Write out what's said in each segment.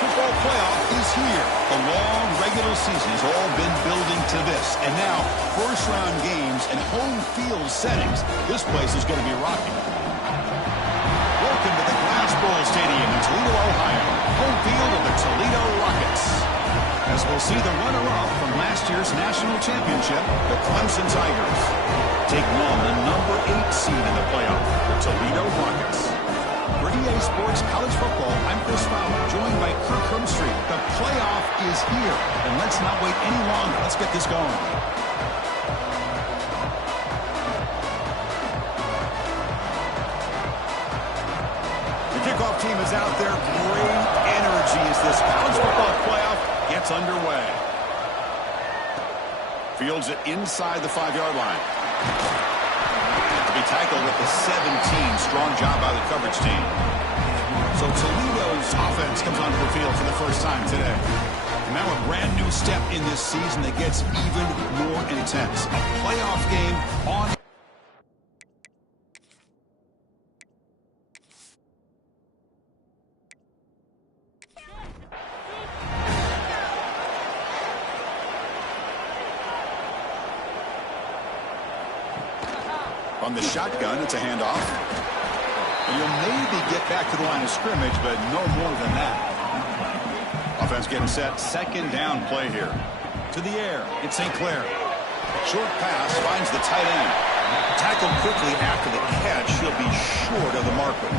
football playoff is here. The long regular season has all been building to this. And now, first-round games and home field settings. This place is going to be rocking. Welcome to the Glass Bowl Stadium in Toledo, Ohio. Home field of the Toledo Rockets. As we'll see the runner-up from last year's national championship, the Clemson Tigers. Taking on the number 8 seed in the playoff, the Toledo Rockets. For DGAA Sports College Football, I'm Chris Fowler, joined by Kirk Herbstreit. The playoff is here, and let's not wait any longer. Let's get this going. The kickoff team is out there. Great energy as this college football playoff gets underway. Fields it inside the 5-yard line. To be tackled at the 17. Strong job by the coverage team. So Toledo's offense comes onto the field for the first time today. And now a brand new step in this season that gets even more intense. A playoff game on. From the shotgun, it's a handoff. And you'll maybe get back to the line of scrimmage, but no more than that. Offense getting set. Second down play here. To the air. It's St. Clair. Short pass finds the tight end. Tackled quickly after the catch. He'll be short of the marker.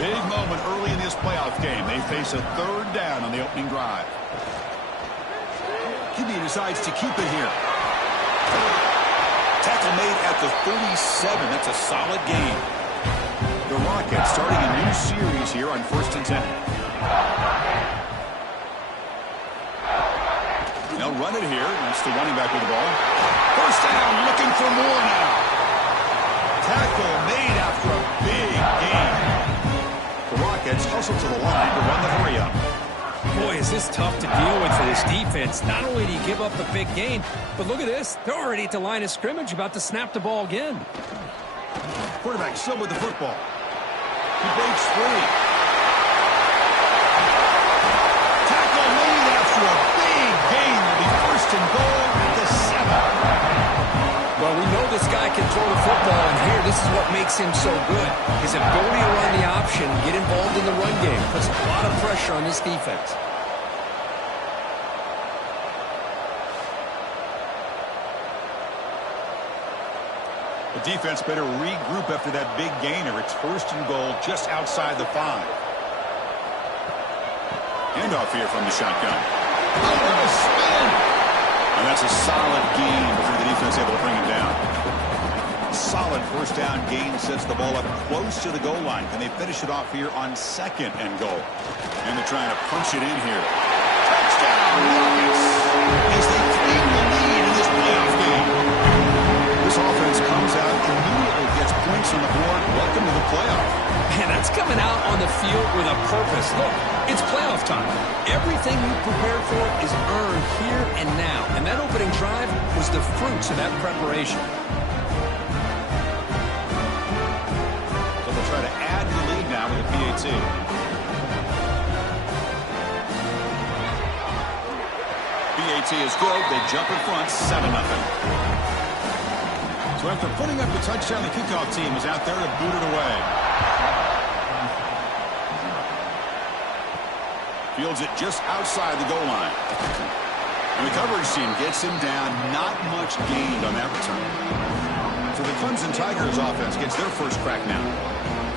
Big moment early in this playoff game. They face a third down on the opening drive. QB decides to keep it here. Tackle made at the 37. That's a solid gain. The Rockets starting a new series here on 1st and 10. They'll run it here. That's the running back with the ball. First down, looking for more now. Tackle made after a big gain. The Rockets hustle to the line to run the hurry up. Boy, is this tough to deal with for this defense. Not only do you give up the big gain, but look at this. They're already at the line of scrimmage, about to snap the ball again. Quarterback still with the football. He breaks free. Tackle made after a big gain. Will be 1st and goal at the 7. Well, we know this guy can throw the football, and here, this is what makes him so good. His ability to run the option, get involved in the run game, puts a lot of pressure on this defense. The defense better regroup after that big gainer. It's 1st and goal just outside the 5. Handoff here from the shotgun. Oh, what a spin! And that's a solid gain before the defense able to bring him down. Solid first down gain sets the ball up close to the goal line. Can they finish it off here on 2nd and goal? And they're trying to punch it in here. Touchdown, Rockets! As they claim the lead in this playoff game. This offense comes out, immediately gets points on the board. Welcome to the playoff. Man, that's coming out on the field with a purpose. Look, it's playoff time. Everything you prepared for is earned here and now. And that opening drive was the fruits of that preparation. So they'll try to add to the lead now with a PAT. PAT is good. They jump in front, 7-0. So after putting up the touchdown, the kickoff team is out there to boot it away. Fields it just outside the goal line. And the coverage team gets him down. Not much gained on that return. So the Clemson Tigers offense gets their first crack now.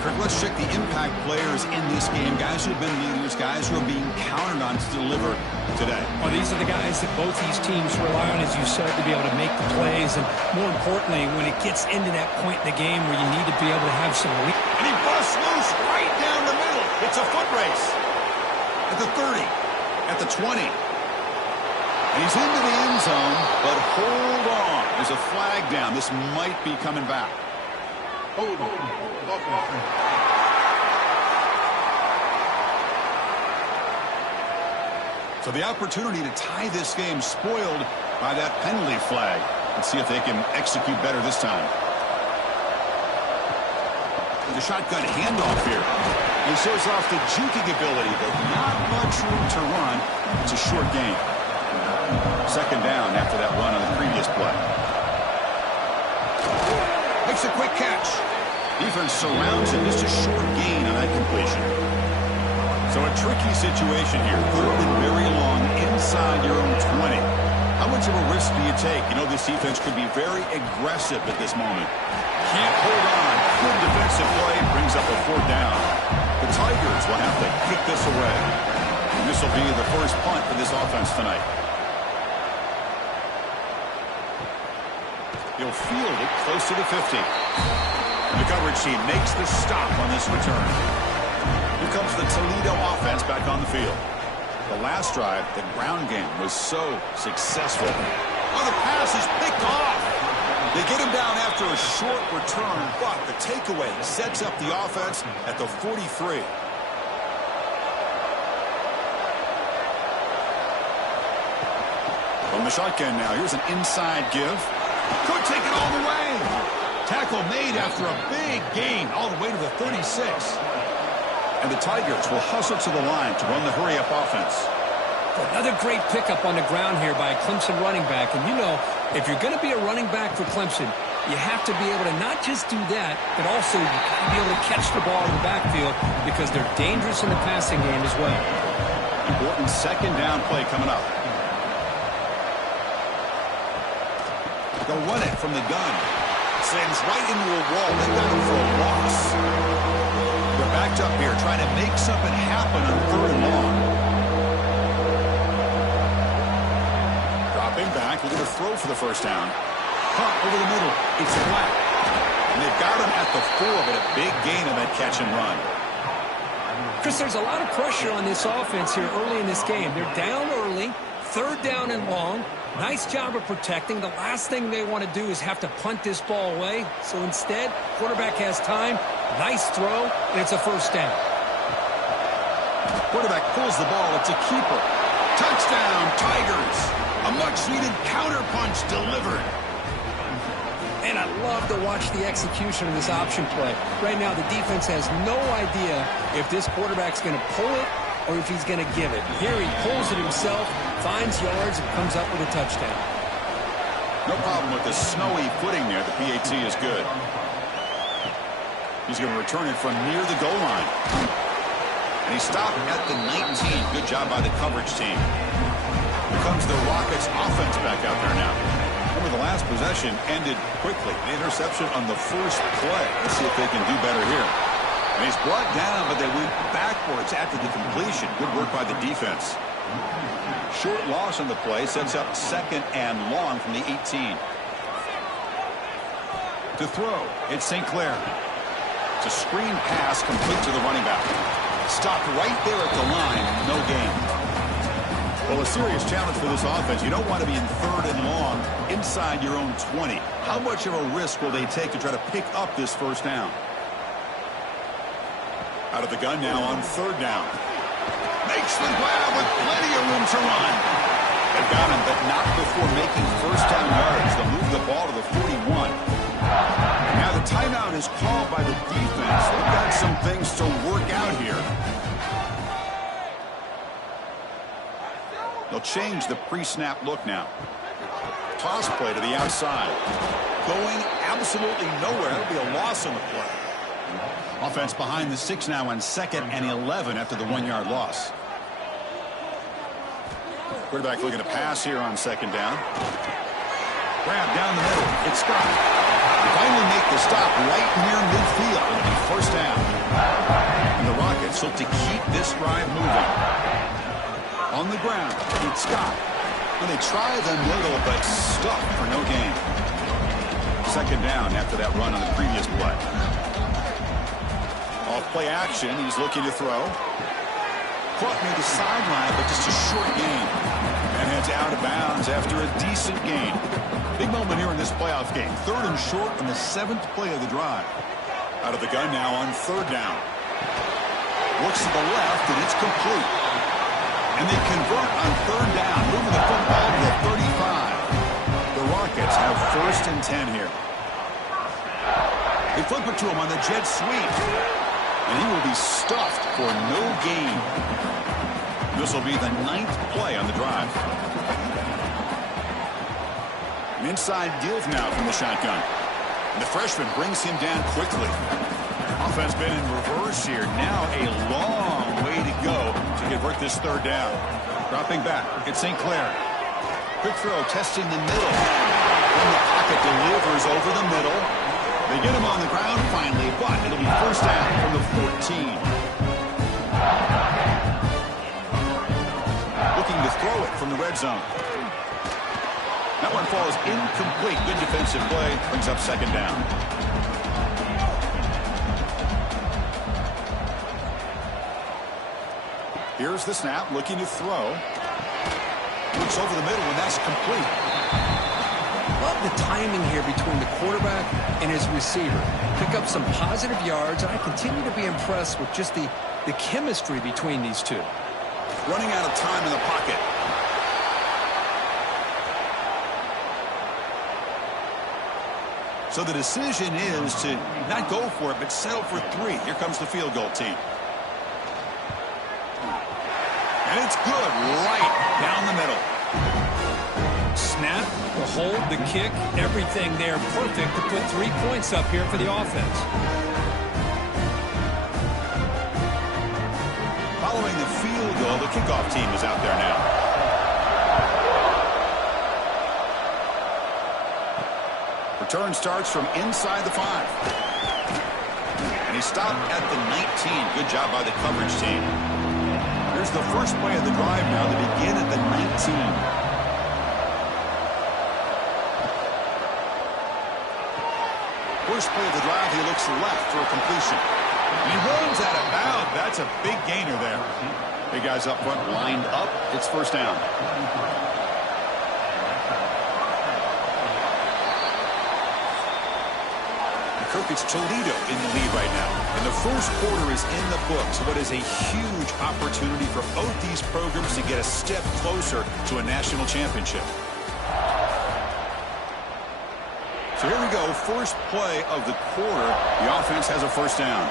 Kirk, let's check the impact players in this game. Guys who have been leaders, guys who are being counted on to deliver today. Well, these are the guys that both these teams rely on, as you said, to be able to make the plays. And more importantly, when it gets into that point in the game where you need to be able to have some lead. And he busts loose right down the middle. It's a foot race. At the 30. At the 20. And he's into the end zone, but hold on. There's a flag down. This might be coming back. Hold on. So the opportunity to tie this game spoiled by that penalty flag. Let's see if they can execute better this time. The shotgun handoff here. He shows off the juking ability, but not much room to run. It's a short gain. Second down after that run on the previous play. Makes a quick catch. Defense surrounds him. Just a short gain on that completion. So a tricky situation here. Third and very long inside your own 20. How much of a risk do you take? You know, this defense could be very aggressive at this moment. Can't hold on. Good defensive play. Brings up a fourth down. The Tigers will have to kick this away. And this will be the first punt for this offense tonight. He'll field it close to the 50. The coverage team makes the stop on this return. Here comes the Toledo offense back on the field. The last drive, the ground game was so successful. Oh, the pass is picked off. They get him down after a short return, but the takeaway sets up the offense at the 43. From the shotgun now, here's an inside give. Could take it all the way. Tackle made after a big gain all the way to the 36. And the Tigers will hustle to the line to run the hurry-up offense. Another great pickup on the ground here by a Clemson running back. And you know, if you're going to be a running back for Clemson, you have to be able to not just do that, but also you got to be able to catch the ball in the backfield because they're dangerous in the passing game as well. Important second down play coming up. They'll run it from the gun. Slams right into a wall. They got him for a loss. They're backed up here trying to make something happen on third and long. Dropping back, looking to throw for the first down. Punt over the middle. It's flat. And they've got him at the 4, but a big gain on that catch and run. Chris, there's a lot of pressure on this offense here early in this game. They're down early, third down and long. Nice job of protecting. The last thing they want to do is have to punt this ball away. So instead, quarterback has time. Nice throw, and it's a first down. Quarterback pulls the ball. It's a keeper. Touchdown, Tigers. A much-needed counter-punch delivered. And I love to watch the execution of this option play. Right now, the defense has no idea if this quarterback's going to pull it or if he's going to give it. Here he pulls it himself, finds yards, and comes up with a touchdown. No problem with the snowy footing there. The PAT is good. He's going to return it from near the goal line. And he stopped at the 19. Good job by the coverage team. Here comes the Rockets offense back out there now. Remember, the last possession ended quickly. The interception on the first play. Let's see if they can do better here. And he's brought down, but they went backwards after the completion. Good work by the defense. Short loss on the play sets up second and long from the 18. To throw, it's St. Clair. It's a screen pass complete to the running back. Stopped right there at the line, no gain. Well, a serious challenge for this offense. You don't want to be in third and long inside your own 20. How much of a risk will they take to try to pick up this first down? Out of the gun now on third down. Makes the grab with plenty of room to run. They've got him, but not before making first down yards. They'll move the ball to the 41. Now the timeout is called by the defense. They've got some things to work out here. They'll change the pre-snap look now. Toss play to the outside. Going absolutely nowhere. That'll be a loss on the play. Offense behind the 6 now on 2nd and 11 after the 1-yard loss. Quarterback looking to pass here on 2nd down. Grab down the middle. It's Scott. They finally make the stop right near midfield. It'll be first down. And the Rockets look to keep this drive moving. On the ground, it's Scott. And they try the middle, but stuck for no gain. 2nd down after that run on the previous play. Off play action, he's looking to throw. Caught near the sideline, but just a short gain. And heads out of bounds after a decent gain. Big moment here in this playoff game. 3rd and short on the 7th play of the drive. Out of the gun now on 3rd down. Looks to the left, and it's complete. And they convert on 3rd down, moving the football to the 35. The Rockets have 1st and 10 here. They flip it to him on the jet sweep. And he will be stuffed for no gain. This will be the 9th play on the drive. An inside give now from the shotgun. And the freshman brings him down quickly. Offense been in reverse here. Now a long way to go to convert this 3rd down. Dropping back. It's St. Clair. Quick throw, testing the middle. Then the pocket delivers over the middle. They get him on the ground finally, but it'll be 1st down from the 14. Looking to throw it from the red zone. That one falls incomplete. Good defensive play. Brings up 2nd down. Here's the snap. Looking to throw. Looks over the middle, and that's complete. Love the timing here between the quarterback and his receiver. Pick up some positive yards, and I continue to be impressed with just the chemistry between these two. Running out of time in the pocket. So the decision is to not go for it, but settle for 3. Here comes the field goal team. And it's good right down the middle. Snap, the hold, the kick, everything there perfect to put 3 points up here for the offense. Following the field goal, the kickoff team is out there now. Return starts from inside the 5. And he stopped at the 19. Good job by the coverage team. Here's the first play of the drive now to begin at the 19. First play of the drive, he looks left for a completion. And he runs out of bounds. That's a big gainer there. Big guys up front lined up. It's 1st down. It's Toledo in the lead right now. And the 1st quarter is in the books. What is a huge opportunity for both these programs to get a step closer to a national championship. So here we go. First play of the quarter. The offense has a 1st down.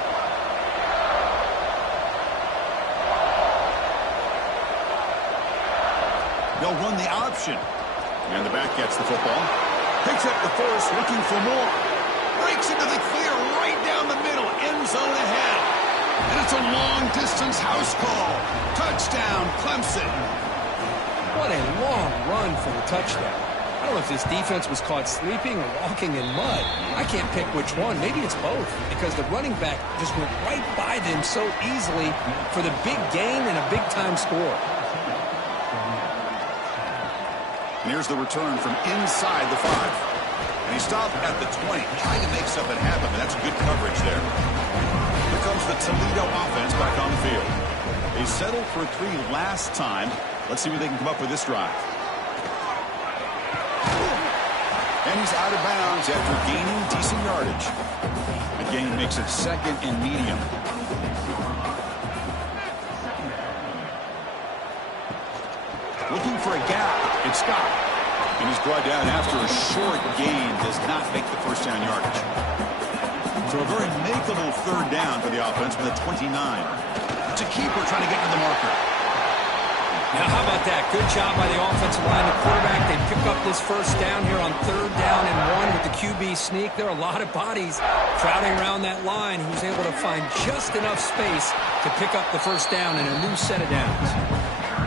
They'll run the option. And the back gets the football. Picks up the first, looking for more. Breaks into the clear right down the middle. End zone ahead. And it's a long-distance house call. Touchdown, Clemson. What a long run for the touchdown. I don't know if this defense was caught sleeping or walking in mud. I can't pick which one. Maybe it's both, because the running back just went right by them so easily for the big gain and a big-time score. And here's the return from inside the 5. And he stopped at the 20, trying to make something happen, but that's good coverage there. Here comes the Toledo offense back on the field. They settled for 3 last time. Let's see what they can come up with this drive. And he's out of bounds after gaining decent yardage. The gain makes it 2nd and medium. Looking for a gap. It's Scott. And he's brought down after a short gain. Does not make the 1st down yardage. So a very makeable 3rd down for the offense with a 29. It's a keeper trying to get to the marker. Now, how about that? Good job by the offensive line. The quarterback, they pick up this 1st down here on 3rd down and 1 with the QB sneak. There are a lot of bodies crowding around that line. He was able to find just enough space to pick up the 1st down and a new set of downs.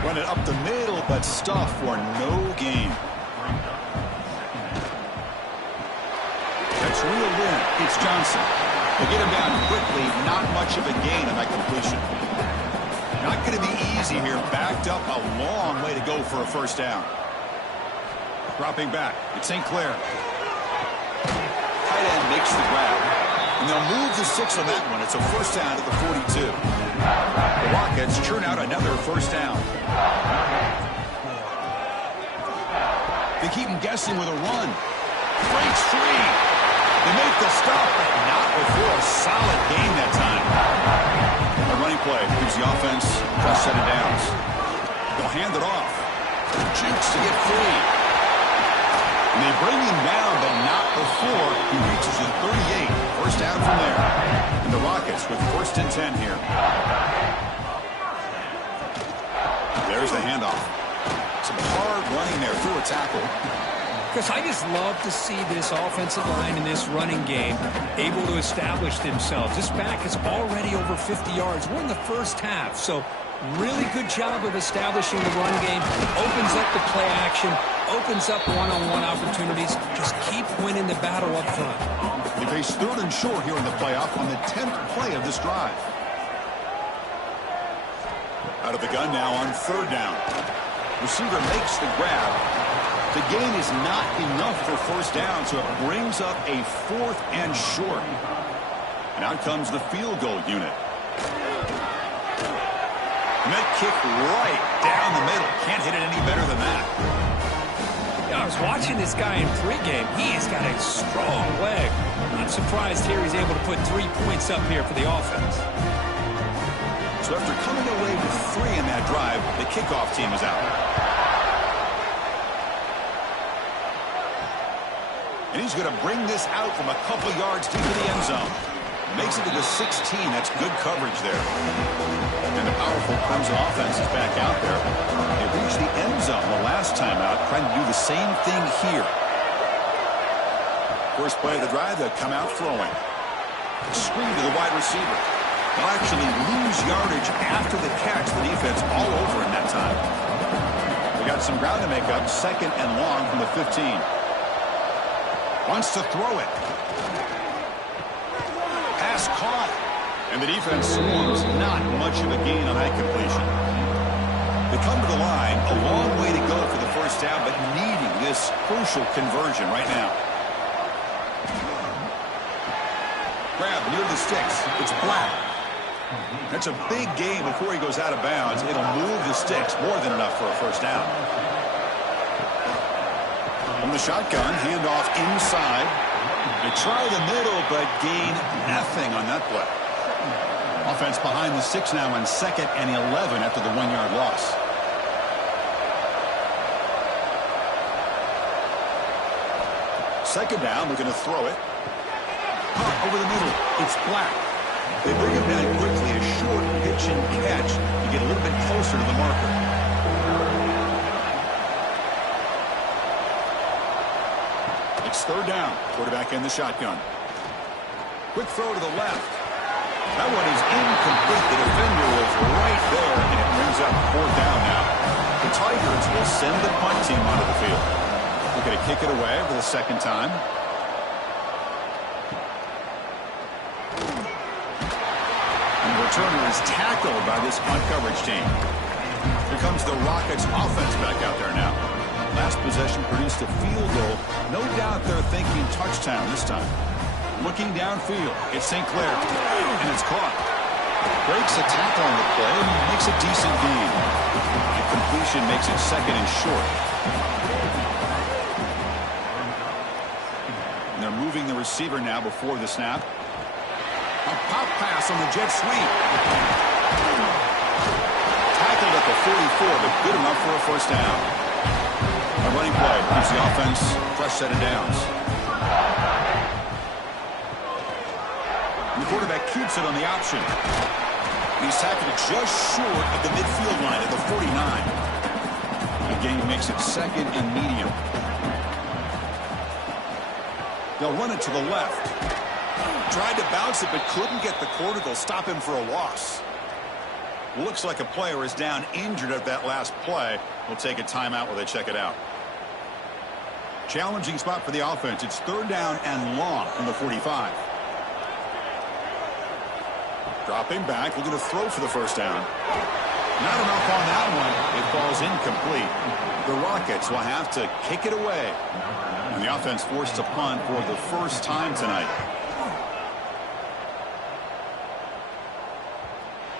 Run it up the middle, but stuff for no gain. That's reeled in. It's Johnson. They get him down quickly. Not much of a gain on that completion. Not going to be easy here. Backed up a long way to go for a 1st down. Dropping back. It's St. Clair. Tight end makes the grab. And they'll move the 6 on that one. It's a 1st down at the 42. The Rockets churn out another 1st down. They keep him guessing with a run. Breaks free. They make the stop, but not before a solid gain that time. A running play gives the offense a fresh set of downs. They'll hand it off. Jukes to get free. And they bring him down, but not before he reaches the 38. First down from there. And the Rockets with 1st and 10 here. There's the handoff. Some hard running there through a tackle. Because I just love to see this offensive line in this running game able to establish themselves. This back is already over 50 yards. We're in the first half, so really good job of establishing the run game. Opens up the play action, opens up one-on-one opportunities. Just keep winning the battle up front. They face 3rd and short here in the playoff on the 10th play of this drive. Out of the gun now on 3rd down. Receiver makes the grab. The gain is not enough for 1st down, so it brings up a 4th and short. And out comes the field goal unit. And that kick right down the middle. Can't hit it any better than that. Yeah, I was watching this guy in pregame. He's got a strong leg. Not surprised here he's able to put 3 points up here for the offense. So after coming away with 3 in that drive, the kickoff team is out. And he's going to bring this out from a couple yards deep in the end zone. Makes it to the 16. That's good coverage there. And the powerful Clemson offense is back out there. They reached the end zone the last time out, trying to do the same thing here. First play of the drive, they'll come out throwing. Screen to the wide receiver. They'll actually lose yardage after the catch. The defense all over in that time. They got some ground to make up. 2nd and long from the 15. Wants to throw it. Pass caught. And the defense swarms. Not much of a gain on that completion. They come to the line. A long way to go for the 1st down, but needing this crucial conversion right now. Grab near the sticks. It's Black. That's a big gain before he goes out of bounds. It'll move the sticks. More than enough for a 1st down. From the shotgun, handoff inside. They try the middle, but gain nothing on that play. Offense behind the 6 now on 2nd and 11 after the 1-yard loss. Second down, we're going to throw it. Punt over the middle. It's Black. They bring him down quickly. A short pitch and catch to get a little bit closer to the marker. It's 3rd down. Quarterback in the shotgun. Quick throw to the left. That one is incomplete. The defender was right there, and it brings up 4th down now. The Tigers will send the punt team onto the field. They're going to kick it away for the 2nd time. And the returner is tackled by this punt coverage team. Here comes the Rockets offense back out there now. Last possession produced a field goal. No doubt they're thinking touchdown this time. Looking downfield, it's St. Clair, and it's caught. Breaks a tackle on the play and makes a decent gain. The completion makes it 2nd and short. And they're moving the receiver now before the snap. A pop pass on the jet sweep. Tackled at the 44, but good enough for a 1st down. A running play keeps the offense fresh set of downs. And the quarterback keeps it on the option. He's tackled just short of the midfield line at the 49. The game makes it 2nd and medium. They'll run it to the left. Tried to bounce it, but couldn't get the corner. They'll stop him for a loss. Looks like a player is down injured at that last play. We'll take a timeout while they check it out. Challenging spot for the offense. It's 3rd down and long from the 45. Dropping back, looking to throw for the 1st down. Not enough on that one. It falls incomplete. The Rockets will have to kick it away. And the offense forced to punt for the 1st time tonight.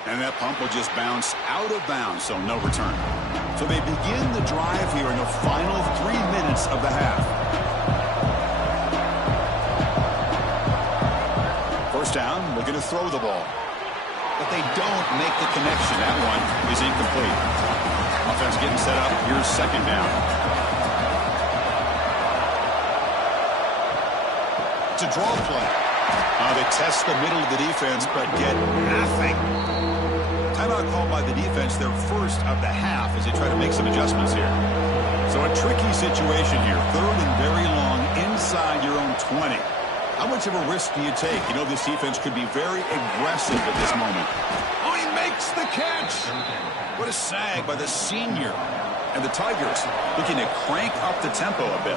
And that pump will just bounce out of bounds, so no return. So they begin the drive here in the final 3 minutes of the half. 1st down, looking to throw the ball. But they don't make the connection. That one is incomplete. Offense getting set up. Here's 2nd down. It's a draw play. They test the middle of the defense, but get nothing. Timeout called by the defense, their first of the half, as they try to make some adjustments here. So a tricky situation here. 3rd and very long inside your own 20. How much of a risk do you take? You know this defense could be very aggressive at this moment. Oh, he makes the catch. What a sag by the senior. And the Tigers looking to crank up the tempo a bit.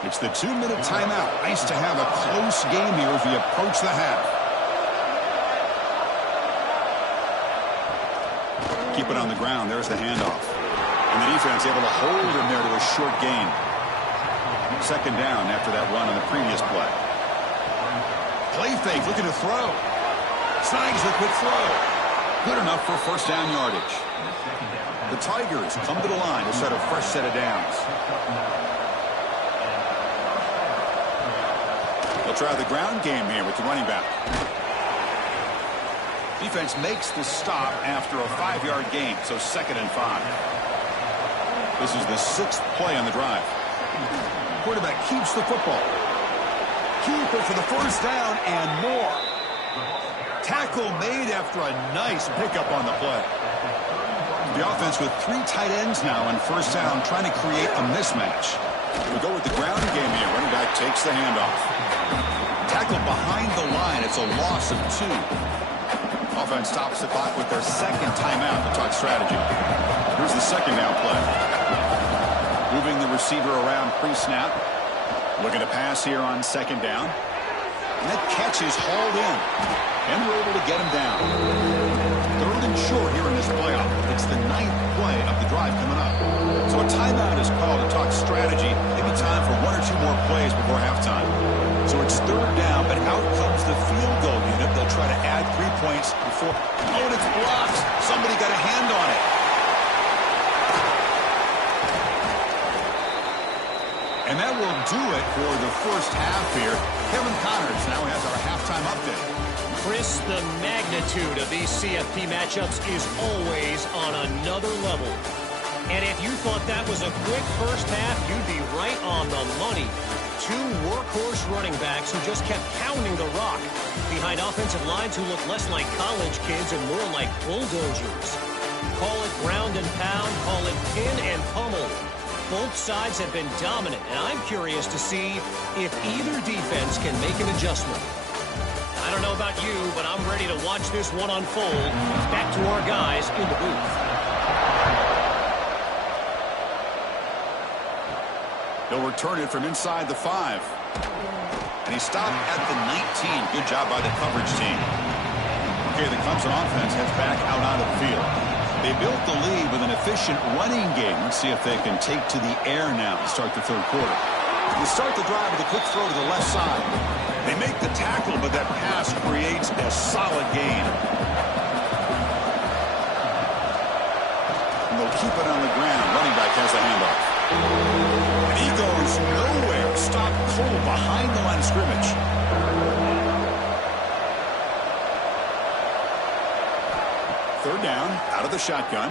It's the 2-minute timeout. Nice to have a close game here as we approach the half. Keep it on the ground. There's the handoff. And the defense able to hold him there to a short gain. 2nd down after that run on the previous play. Play fake, looking to throw. Snags the quick throw. Good enough for 1st down yardage. The Tigers come to the line to set a fresh set of downs. They'll try the ground game here with the running back. Defense makes the stop after a 5-yard gain, so 2nd and 5. This is the 6th play on the drive. Quarterback keeps the football. Keep it for the 1st down and more. Tackle made after a nice pickup on the play. The offense with 3 tight ends now on 1st down, trying to create a mismatch. We go with the ground game here. Running back takes the handoff. Tackle behind the line. It's a loss of 2. Offense stops the clock with their 2nd timeout to talk strategy. Here's the 2nd down play. Moving the receiver around pre-snap. Looking to pass here on 2nd down. And that catch is hauled in. And we're able to get him down. 3rd and short here in this playoff. It's the 9th play of the drive coming up. So a timeout is called to talk strategy. Maybe time for 1 or 2 more plays before halftime. So it's 3rd down, but out comes the field goal unit. They'll try to add 3 points before. Oh, and it's blocked. Somebody got a hand on it. And that will do it for the 1st half here. Kevin Connors now has our halftime update. Chris, the magnitude of these CFP matchups is always on another level. And if you thought that was a quick 1st half, you'd be right on the money. 2 workhorse running backs who just kept pounding the rock behind offensive lines who look less like college kids and more like bulldozers. Call it ground and pound, call it pin and pummel. Both sides have been dominant, and I'm curious to see if either defense can make an adjustment. I don't know about you, but I'm ready to watch this one unfold. Back to our guys in the booth. They'll return it from inside the 5. And he stopped at the 19. Good job by the coverage team. Okay, the Clemson offense heads back out onto the field. They built the lead with an efficient running game. Let's see if they can take to the air now to start the 3rd quarter. They start the drive with a quick throw to the left side. They make the tackle, but that pass creates a solid gain. And they'll keep it on the ground. Running back has the handoff. And he goes nowhere. Stop cold behind the line of scrimmage. Third down, out of the shotgun.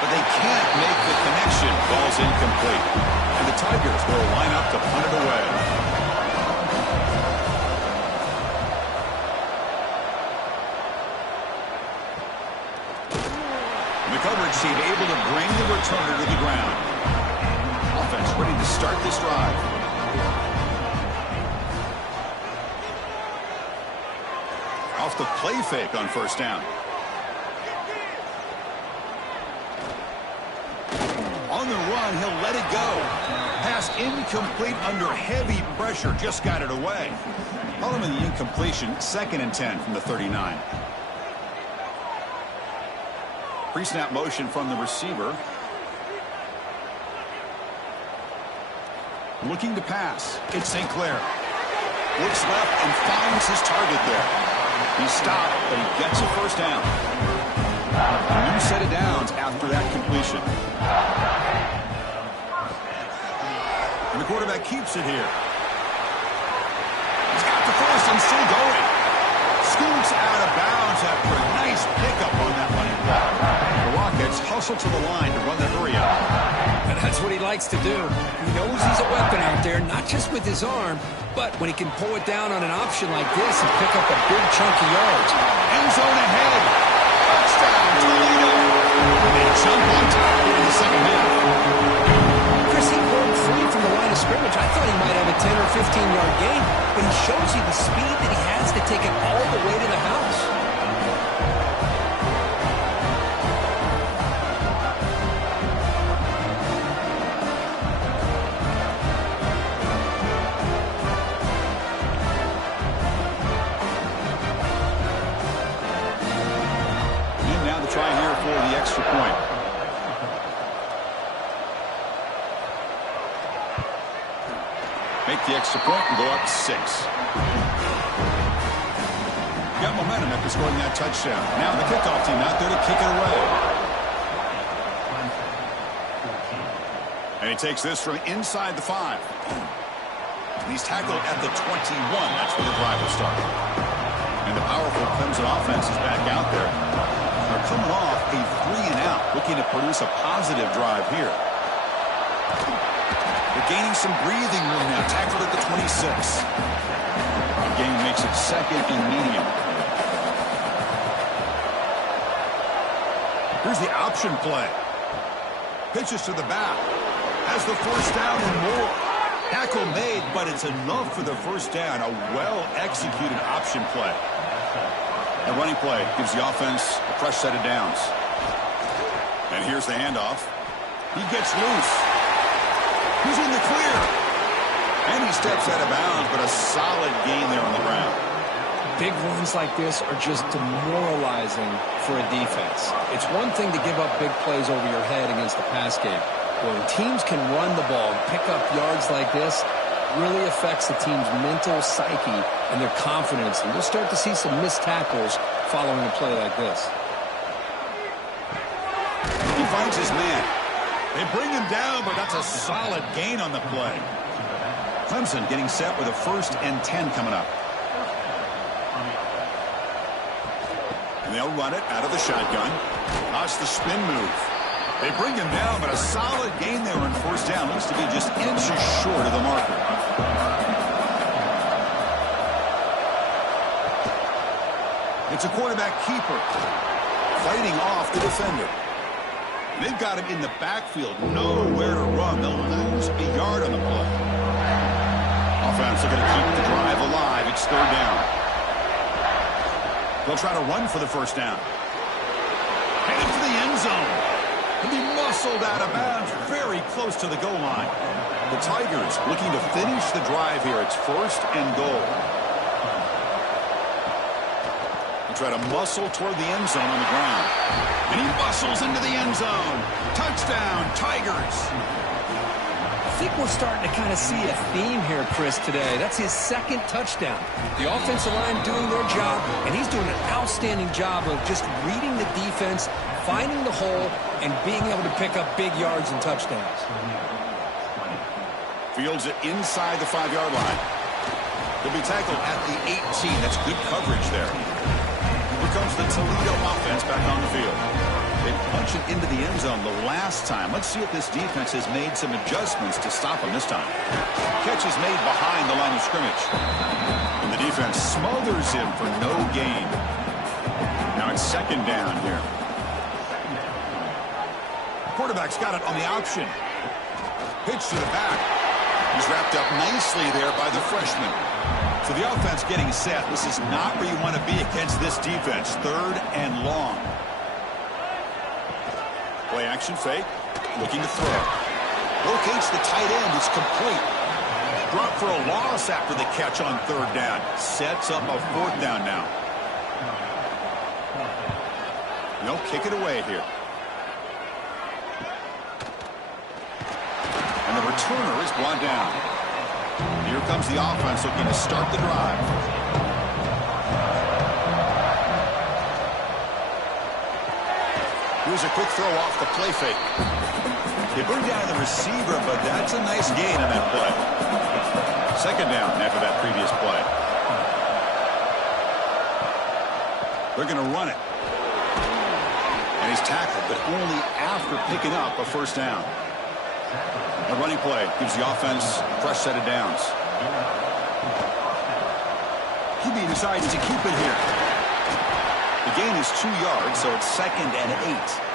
But they can't make the connection. Ball's incomplete. And the Tigers will line up to punt it away. And the coverage team able to bring the returner to the ground. Offense ready to start this drive. Off the play fake on 1st down. On the run, he'll let it go. Pass incomplete under heavy pressure. Just got it away. Following the incompletion, 2nd and 10 from the 39. Pre-snap motion from the receiver. Looking to pass. It's St. Clair. Looks left and finds his target there. He stopped, but he gets a 1st down. A new set of downs after that completion. And the quarterback keeps it here. He's got the 1st and still going. Scoots out of bounds after a nice pickup on that running play. The Rockets hustle to the line to run the hurry up. And that's what he likes to do. He knows he's a weapon out there, not just with his arm, but when he can pull it down on an option like this and pick up a big chunk of yards. End zone ahead. Touchdown, Toledo. And they jump on top here in the second half. Chris, he broke free from the line of scrimmage. I thought he might have a 10 or 15-yard gain, but he shows you the speed that he has to take it all the way to the house. Try here for the extra point. Make the extra point and go up 6. Got momentum after scoring that touchdown. Now the kickoff team out there to kick it away. And he takes this from inside the 5. And he's tackled at the 21. That's where the drive will start. And the powerful Clemson offense is back out there. They're coming off a 3-and-out, looking to produce a positive drive here. They're gaining some breathing room now, tackled at the 26. The game makes it 2nd and medium. Here's the option play. Pitches to the back. Has the first down and more. Tackle made, but it's enough for the first down. A well-executed option play. The running play gives the offense a fresh set of downs. And here's the handoff. He gets loose. He's in the clear. And he steps out of bounds, but a solid gain there on the ground. Big runs like this are just demoralizing for a defense. It's one thing to give up big plays over your head against the pass game. When teams can run the ball, pick up yards like this, really affects the team's mental psyche and their confidence. And you'll start to see some missed tackles following a play like this. He finds his man. They bring him down, but that's a solid gain on the play. Clemson getting set with a 1st and 10 coming up. And they'll run it out of the shotgun. Watch the spin move. They bring him down, but a solid gain there on 1st down. Looks to be just inches short of the marker. It's a quarterback keeper fighting off the defender. They've got him in the backfield. Nowhere to run. They'll lose a yard on the play. Offense are going to keep the drive alive. It's 3rd down. They'll try to run for the 1st down. Headed for the end zone. And he muscled out of bounds very close to the goal line. The Tigers looking to finish the drive here. It's 1st and goal. They try to muscle toward the end zone on the ground. And he muscles into the end zone. Touchdown, Tigers. I think we're starting to kind of see a theme here, Chris, today. That's his 2nd touchdown. The offensive line doing their job, and he's doing an outstanding job of just reading the defense, finding the hole, and being able to pick up big yards and touchdowns. Fields it inside the 5-yard line. He'll be tackled at the 18. That's good coverage there. Here comes the Toledo offense back on the field. They punch it into the end zone the last time. Let's see if this defense has made some adjustments to stop him this time. Catch is made behind the line of scrimmage. And the defense smothers him for no gain. Now it's 2nd down here. Quarterback's got it on the option. Pitch to the back. He's wrapped up nicely there by the freshman. So the offense getting set. This is not where you want to be against this defense. 3rd and long. Play action fake. Looking to throw. Locates the tight end. It's complete. Drop for a loss after the catch on 3rd down. Sets up a 4th down now. They'll kick it away here. And the returner is brought down. Here comes the offense looking to start the drive. Here's a quick throw off the play fake. They bring down the receiver, but that's a nice gain on that play. 2nd down after that previous play. They're going to run it. And he's tackled, but only after picking up a 1st down. The running play gives the offense a fresh set of downs. QB decides to keep it here. The gain is 2 yards, so it's 2nd and 8.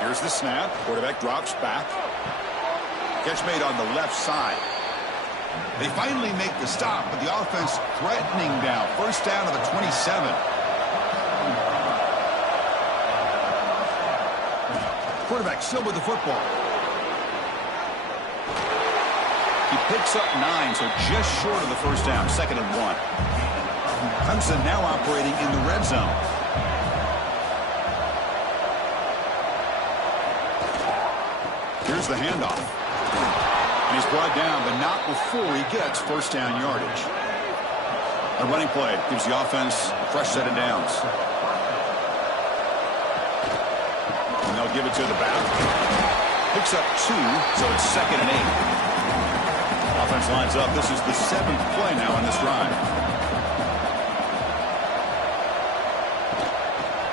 Here's the snap. Quarterback drops back. Catch made on the left side. They finally make the stop, but the offense threatening now. First down to the 27. Quarterback still with the football. He picks up 9, so just short of the first down. 2nd and 1. Clemson now operating in the red zone. Here's the handoff. And he's brought down, but not before he gets first down yardage. A running play gives the offense a fresh set of downs. And they'll give it to the back. Picks up 2, so it's 2nd and 8. Offense lines up. This is the 7th play now on this drive.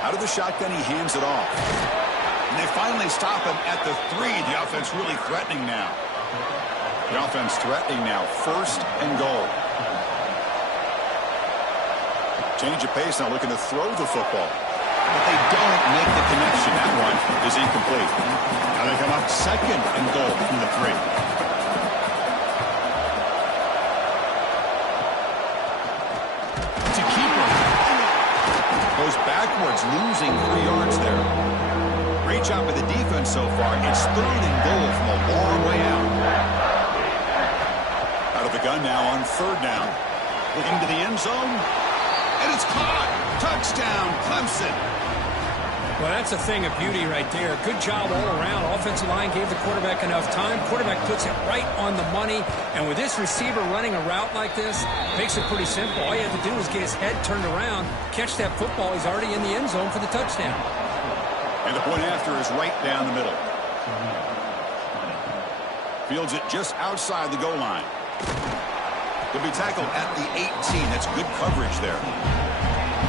Out of the shotgun, he hands it off. And they finally stop him at the 3. The offense really threatening now. The offense threatening now. 1st and goal. Change of pace now, looking to throw the football. But they don't make the connection. That one is incomplete. Now they come up 2nd and goal from the 3. It's a keeper. Goes backwards, losing 3 yards there. Great job by the defense so far. It's 3rd and goal from a long way out. Out of the gun now on 3rd down. Looking to the end zone. And it's caught. Touchdown, Clemson. Well, that's a thing of beauty right there. Good job all around. Offensive line gave the quarterback enough time. Quarterback puts it right on the money. And with this receiver running a route like this, makes it pretty simple. All you have to do is get his head turned around, catch that football. He's already in the end zone for the touchdown. And the point after is right down the middle. Fields it just outside the goal line. He'll be tackled at the 18. That's good coverage there.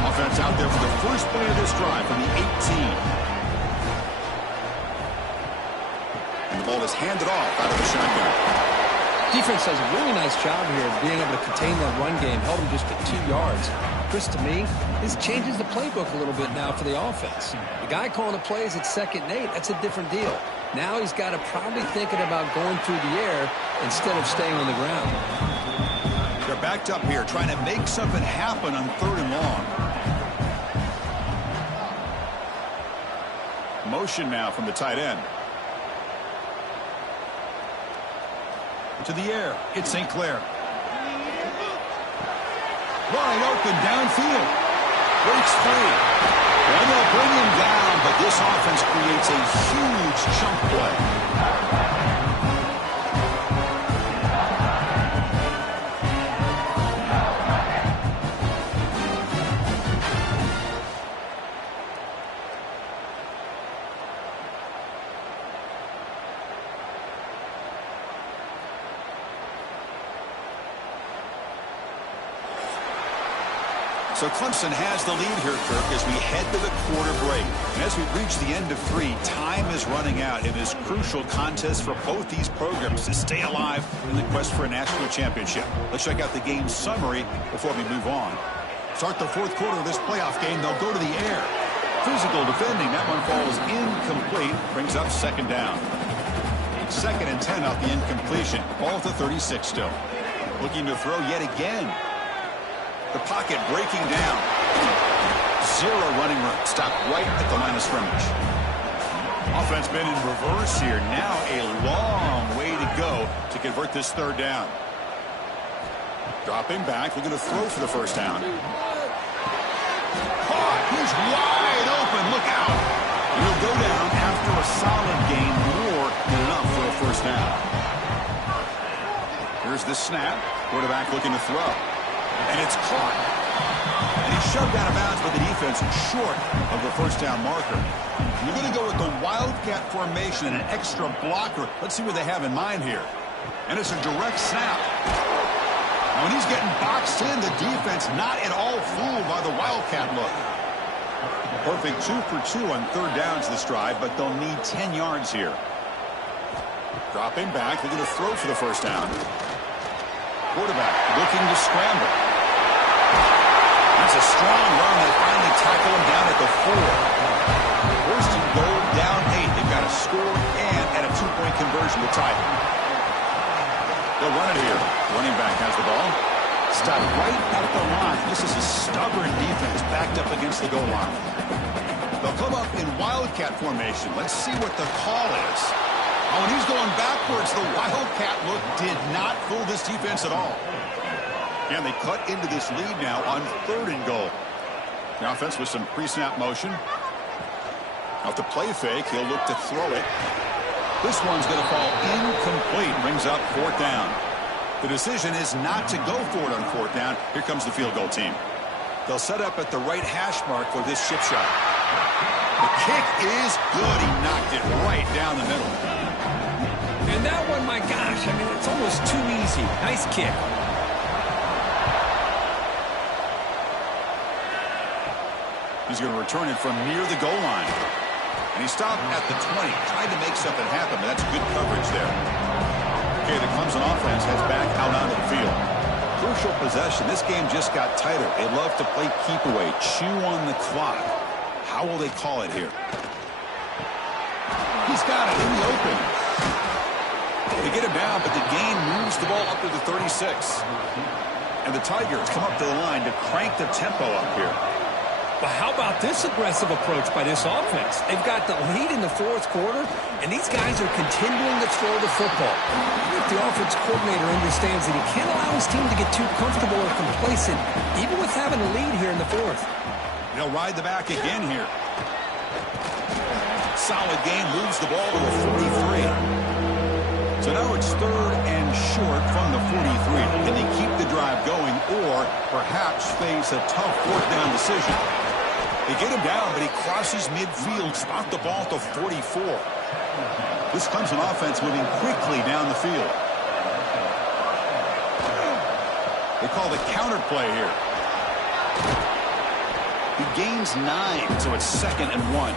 Offense out there for the first play of this drive from the 18. And the ball is handed off out of the shotgun. Defense does a really nice job here of being able to contain that run game. Held him just at 2 yards. Chris, to me, this changes the playbook a little bit now for the offense. The guy calling the plays at 2nd and 8, that's a different deal. Now he's got to probably thinking about going through the air instead of staying on the ground. They're backed up here, trying to make something happen on 3rd and long. Motion now from the tight end. To the air, it's St. Clair. Wide open downfield. Breaks free. And they'll bring him down, but this offense creates a huge chunk play. So Clemson has the lead here, Kirk, as we head to the quarter break. And as we reach the end of 3, time is running out in this crucial contest for both these programs to stay alive in the quest for a national championship. Let's check out the game summary before we move on. Start the 4th quarter of this playoff game. They'll go to the air. Physical defending. That one falls incomplete. Brings up 2nd down. 2nd and 10 off the incompletion. Ball at the 36 still. Looking to throw yet again. The pocket breaking down. 0 running room. Stopped right at the line of scrimmage. Offense been in reverse here. Now a long way to go to convert this 3rd down. Dropping back. We're going to throw for the first down. Caught. He's wide open. Look out. He'll go down after a solid gain. More than enough for a first down. Here's the snap. Quarterback looking to throw. And it's caught. And he's shoved out of bounds by the defense short of the first down marker. You're going to go with the Wildcat formation and an extra blocker. Let's see what they have in mind here. And it's a direct snap. When he's getting boxed in, the defense not at all fooled by the Wildcat look. Perfect 2 for 2 on third downs this drive, but they'll need 10 yards here. Dropping back, they're going to throw for the first down. Quarterback looking to scramble. That's a strong run. They finally tackle him down at the 4. First and goal, down 8. They've got a score and at a 2-point conversion to tie it. They'll run it here. Running back has the ball. Stop right at the line. This is a stubborn defense backed up against the goal line. They'll come up in Wildcat formation. Let's see what the call is. Oh, and he's going backwards. The Wildcat look did not fool this defense at all. And they cut into this lead now on third and goal. The offense with some pre-snap motion. Off the play fake, he'll look to throw it. This one's going to fall incomplete. Brings up fourth down. The decision is not to go for it on fourth down. Here comes the field goal team. They'll set up at the right hash mark for this chip shot. The kick is good. He knocked it right down the middle. And that one, my gosh, I mean, it's almost too easy. Nice kick. He's going to return it from near the goal line. And he stopped at the 20. Tried to make something happen, but that's good coverage there. Okay, the Clemson offense heads back out onto the field. Crucial possession. This game just got tighter. They love to play keep away, chew on the clock. How will they call it here? He's got it in the open. They get him down, but the gain moves the ball up to the 36. And the Tigers come up to the line to crank the tempo up here. But how about this aggressive approach by this offense? They've got the lead in the fourth quarter, and these guys are continuing to throw the football. If the offense coordinator understands that he can't allow his team to get too comfortable or complacent, even with having a lead here in the fourth. They'll ride the back again here. Solid gain, moves the ball to the 43. So now it's third and short from the 43. Can they keep the drive going or perhaps face a tough fourth down decision? They get him down, but he crosses midfield, spot the ball to 44. This Clemson offense moving quickly down the field. They call the counter play here. He gains 9, so it's 2nd and 1.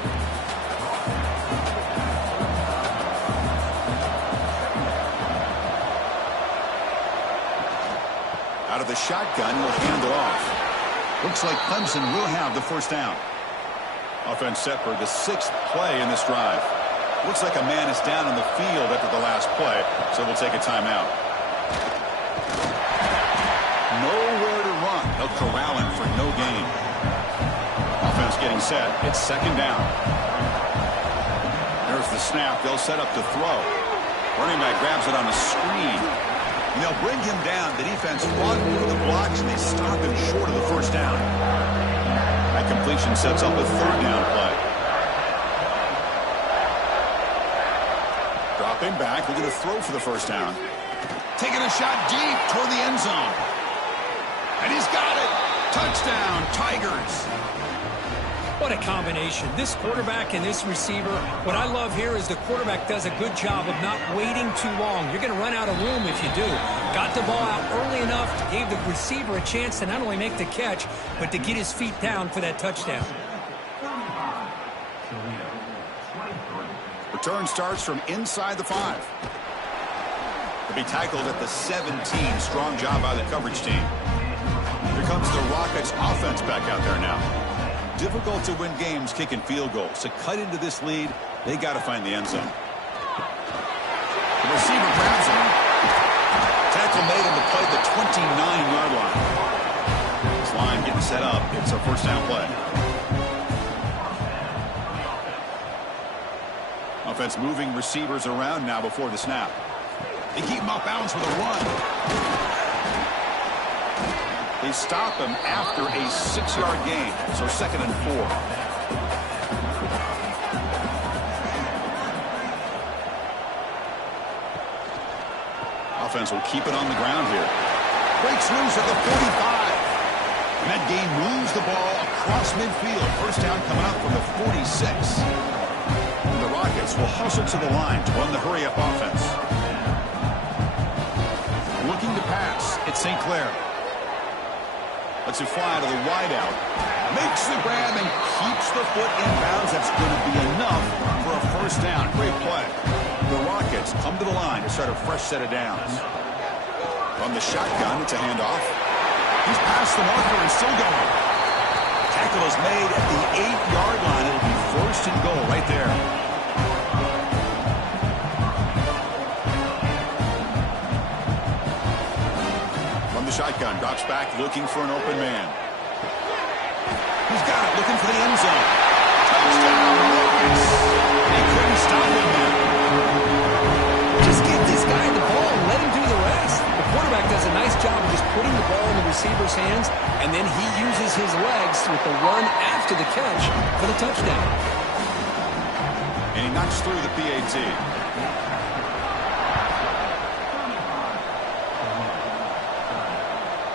Out of the shotgun, he'll hand it off. Looks like Clemson will have the first down. Offense set for the 6th play in this drive. Looks like a man is down in the field after the last play, so we'll take a timeout. Nowhere to run. They'll corral him for no gain. Offense getting set. It's 2nd down. There's the snap. They'll set up to throw. Running back grabs it on the screen. And they'll bring him down. The defense fought for the blocks, and they stop him short of the first down. That completion sets up a 3rd down play. Dropping back. We're going to throw for the first down. Taking a shot deep toward the end zone. And he's got it. Touchdown, Tigers. What a combination. This quarterback and this receiver. What I love here is the quarterback does a good job of not waiting too long. You're going to run out of room if you do. Got the ball out early enough, gave the receiver a chance to not only make the catch, but to get his feet down for that touchdown. Return starts from inside the 5. To be tackled at the 17. Strong job by the coverage team. Here comes the Rockets offense back out there now. Difficult to win games kicking field goals. To cut into this lead, they got to find the end zone. The receiver grabs him. Tackle made him to play the 29-yard line. This line getting set up. It's a first down play. Offense moving receivers around now before the snap. They keep him off bounds with a run. They stop him after a 6-yard gain, so 2nd and 4. Offense will keep it on the ground here. Breaks loose at the 45. And that gain moves the ball across midfield. First down coming up from the 46. And the Rockets will hustle to the line to run the hurry-up offense. Looking to pass. It's St. Clair. Lets it fly to the wideout. Makes the grab and keeps the foot in bounds. That's going to be enough for a first down. Great play. The Rockets come to the line to start a fresh set of downs. From the shotgun, it's a handoff. He's past the marker and still going. Tackle is made at the 8-yard line. It'll be first and goal right there. From the shotgun, drops back looking for an open man. He's got it, looking for the end zone. Touchdown, Rockets. They couldn't stop him there. Just get this guy the ball and let him do the rest. The quarterback does a nice job of just putting the ball in the receiver's hands, and then he uses his legs with the run after the catch for the touchdown. And he knocks through the PAT.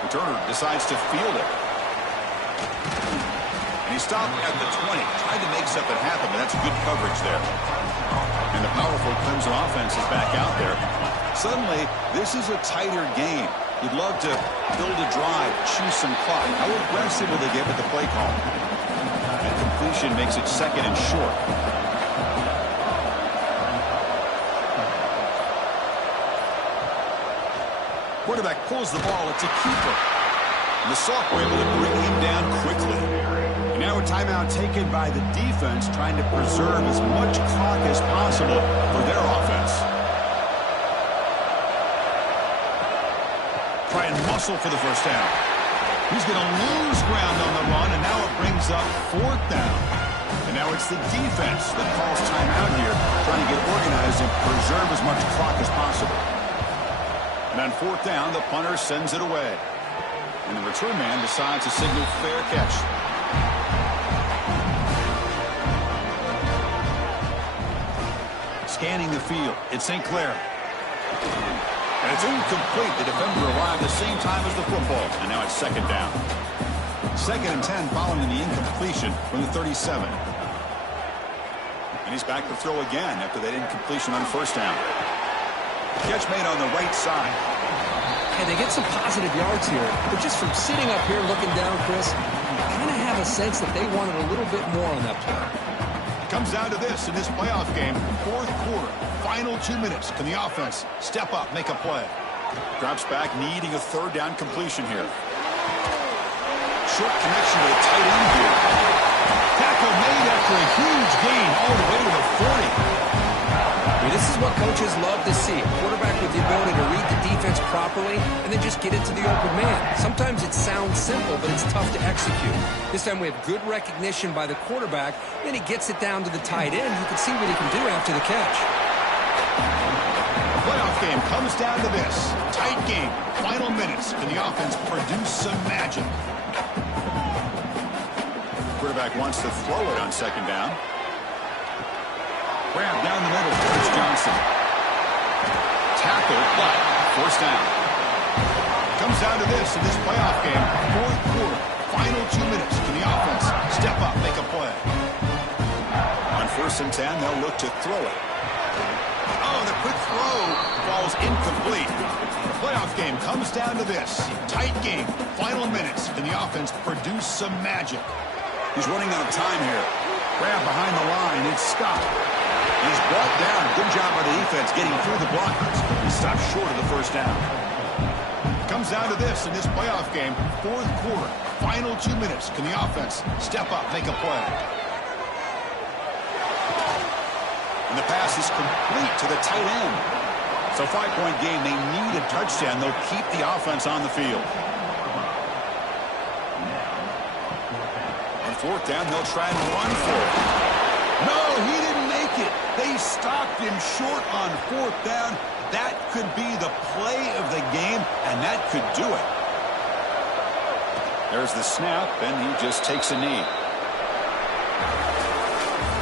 Returner decides to field it. And he stopped at the 20. Tried to make something happen, but that's good coverage there. And the powerful Clemson offense is back out there. Suddenly, this is a tighter game. You'd love to build a drive, choose some clock. How aggressive will they get with the play call? And completion makes it second and short. Quarterback pulls the ball. It's a keeper. And the Sox were able to bring him down quickly. And now a timeout taken by the defense, trying to preserve as much clock as possible for their offense. Try and muscle for the first down. He's going to lose ground on the run, and now it brings up fourth down. And now it's the defense that calls timeout here, trying to get organized and preserve as much clock as possible. And on fourth down, the punter sends it away. And the return man decides to signal fair catch. Scanning the field, it's St. Clair. And it's incomplete. The defender arrived the same time as the football. And now it's second down. Second and 10 following the incompletion from the 37. And he's back to throw again after that incompletion on first down. Catch made on the right side. And they get some positive yards here. But just from sitting up here looking down, Chris, you kind of have a sense that they wanted a little bit more on that play. It comes down to this in this playoff game. Fourth quarter, final 2 minutes. Can the offense step up, make a play? Drops back, needing a third down completion here. Short connection to the tight end here. Tackle made after a huge gain all the way to the 40. This is what coaches love to see. A quarterback with the ability to read the defense properly and then just get it to the open man. Sometimes it sounds simple, but it's tough to execute. This time we have good recognition by the quarterback. Then he gets it down to the tight end. You can see what he can do after the catch. The playoff game comes down to this. Tight game. Final minutes. Can the offense produce some magic? Quarterback wants to throw it on second down. Grab down the middle. It's Johnson. Tackle, but forced down. Comes down to this in this playoff game. Fourth quarter. Final 2 minutes. Can the offense step up, make a play? On first and 10, they'll look to throw it. Oh, the quick throw falls incomplete. The playoff game comes down to this. Tight game. Final minutes. Can the offense produce some magic? He's running out of time here. Grab behind the line. It's Scott. He's brought down. Good job by the defense getting through the blockers. He stopped short of the first down. Comes down to this in this playoff game. Fourth quarter. Final 2 minutes. Can the offense step up, make a play? And the pass is complete to the tight end. So 5-point game. They need a touchdown. They'll keep the offense on the field. On fourth down, they'll try and run for it. No, he didn't make it. They stopped him short on fourth down. That could be the play of the game, and that could do it. There's the snap, and he just takes a knee.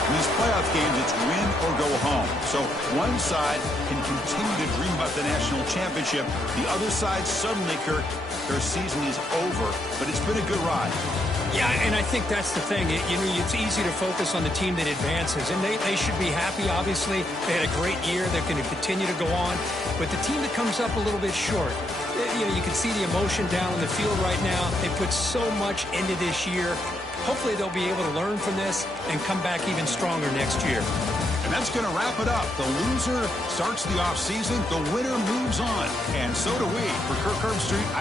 In these playoff games, it's win or go home. So one side can continue to dream about the national championship. The other side, suddenly, Kirk, their season is over. But it's been a good ride. Yeah, and I think that's the thing. It's easy to focus on the team that advances, and they should be happy, obviously. They had a great year. They're going to continue to go on. But the team that comes up a little bit short, You can see the emotion down on the field right now. They put so much into this year. Hopefully they'll be able to learn from this and come back even stronger next year. And that's going to wrap it up. The loser starts the offseason. The winner moves on. And so do we. For Kirk Herbstreit,